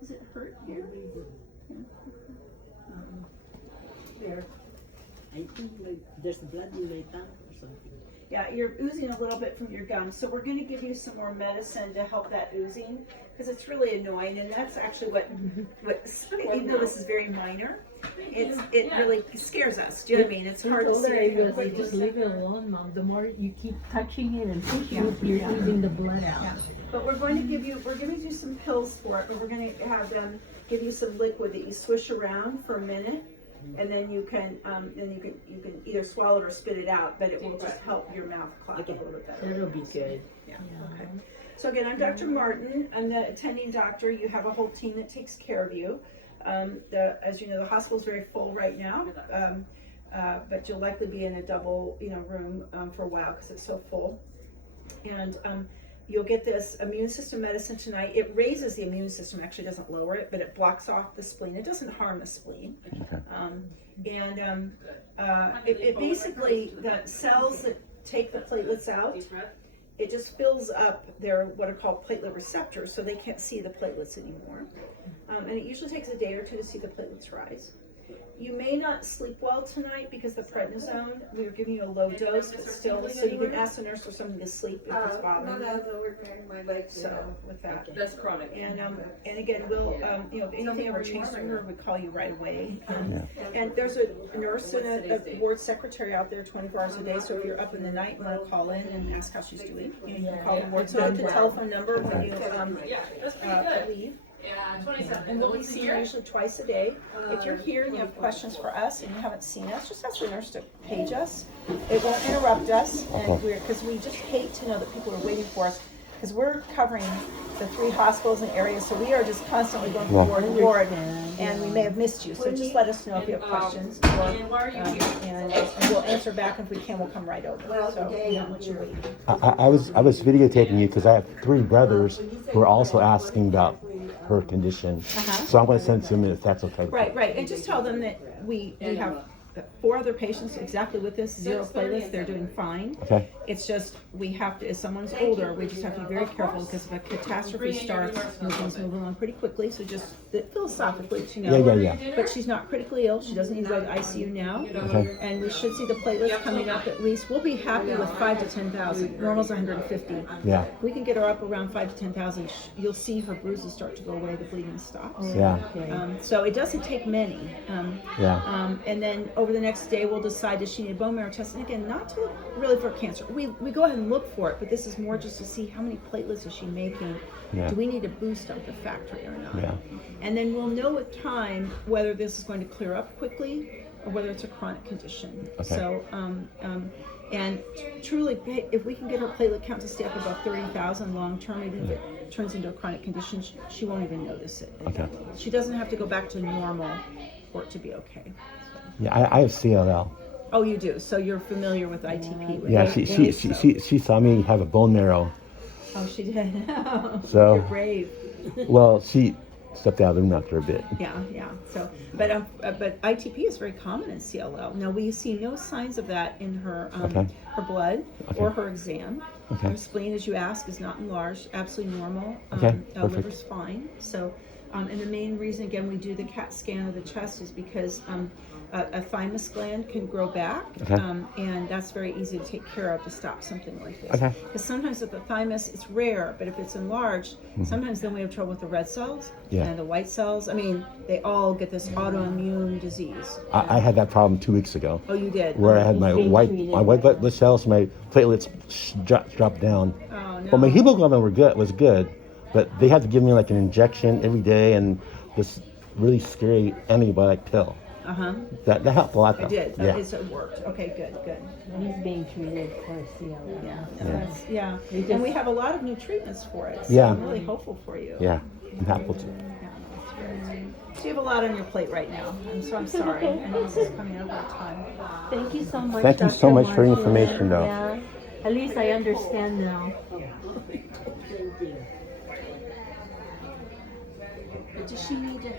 Does it hurt here? There. I think like there's blood in my tongue or something. Yeah, you're oozing a little bit from your gums, so we're going to give you some more medicine to help that oozing, because it's really annoying, and that's actually what even though this is very minor, it really scares us. Do you know what I mean? It's hard to see. Just leave it alone, Mom. The more you keep touching it and pushing it, you're oozing the blood out. Yeah. But we're giving you some pills for it, but we're going to have them give you some liquid that you swish around for a minute. And then you can either swallow it or spit it out, but it will just help your mouth clog a little bit better. That'll be good. Yeah. Okay. So again, I'm Dr. Martin. I'm the attending doctor. You have a whole team that takes care of you. As you know, the hospital is very full right now, but you'll likely be in a double room for a while because it's so full. And you'll get this immune system medicine tonight. It raises the immune system, actually doesn't lower it, but it blocks off the spleen. It doesn't harm the spleen. Okay. It basically, the cells that take the platelets out, it just fills up their what are called platelet receptors, so they can't see the platelets anymore. And it usually takes a day or two to see the platelets rise. You may not sleep well tonight because the prednisone, we were giving you a low dose, but still, so you can ask the nurse for something to sleep if it's bothering you. No, we're carrying my legs. So with that. That's chronic. And again, we'll, if anything ever changes for her, we call you right away. And there's a nurse and a ward secretary out there 24 hours a day, so if you're up in the night and want to call in and ask how she's doing, you can call the ward. So note the telephone number when you leave. And we'll be seeing you usually twice a day. If you're here and you have questions for us and you haven't seen us, just ask the nurse to page us. It won't interrupt us, and because we just hate to know that people are waiting for us, because we're covering the 3 hospitals and areas, so we are just constantly going from ward to ward, and we may have missed you. So just let us know if you have questions, and we'll answer back if we can. We'll come right over. So we don't let you wait. I was videotaping you because I have 3 brothers who are also asking about her condition, so I'm going to send to them if that's okay. Right, and just tell them that we have 4 other patients exactly with this, 0 platelets. They're doing fine. Okay. It's just we have to, as someone's older, we just have to be very careful because if a catastrophe starts, things move along pretty quickly. So just philosophically, you know. Yeah. But she's not critically ill. She doesn't need to go to the ICU now. Okay. And we should see the platelets coming up at least. We'll be happy with 5 to 10,000. Normal's 150. Yeah. If we can get her up around 5 to 10,000, you'll see her bruises start to go away. The bleeding stops. Yeah. So it doesn't take many. And then over the next day, we'll decide does she need a bone marrow test. And again, not to look really for cancer. We go ahead and look for it, but this is more just to see how many platelets is she making. Do we need to boost up the factory or not? And then we'll know with time whether this is going to clear up quickly or whether it's a chronic condition. So, and truly, if we can get her platelet count to stay up above 30,000 long term, even if it turns into a chronic condition, she won't even notice it. She doesn't have to go back to normal for it to be okay. So. Yeah, I have CLL. Oh, you do. So you're familiar with ITP. Yeah, she saw me have a bone marrow. Oh, she did. So you're brave. Well, she stepped out of the room after a bit. Yeah. So, but ITP is very common in CLL. Now we see no signs of that in her her blood or her exam. Her spleen, as you ask, is not enlarged. Absolutely normal. Liver's fine. So, and the main reason again we do the CAT scan of the chest is because a thymus gland can grow back, and that's very easy to take care of to stop something like this. Because sometimes with the thymus, it's rare, but if it's enlarged, sometimes then we have trouble with the red cells and the white cells. I mean, they all get this autoimmune disease. I had that problem 2 weeks ago. Oh, you did? Where I had my white blood cells, my platelets dropped down. Oh, no. But my hemoglobin was good, but they had to give me like an injection every day and this really scary antibiotic pill. That helped a lot, though. It did. It worked. Okay, good. He's being treated for CLL. And we have a lot of new treatments for it. So I'm really hopeful for you. Yeah, I'm happy to. So you have a lot on your plate right now. I'm sorry. I know this is coming over time. Thank you so much. Thank you so much for your information, though. Yeah. At least I understand now. Does she need to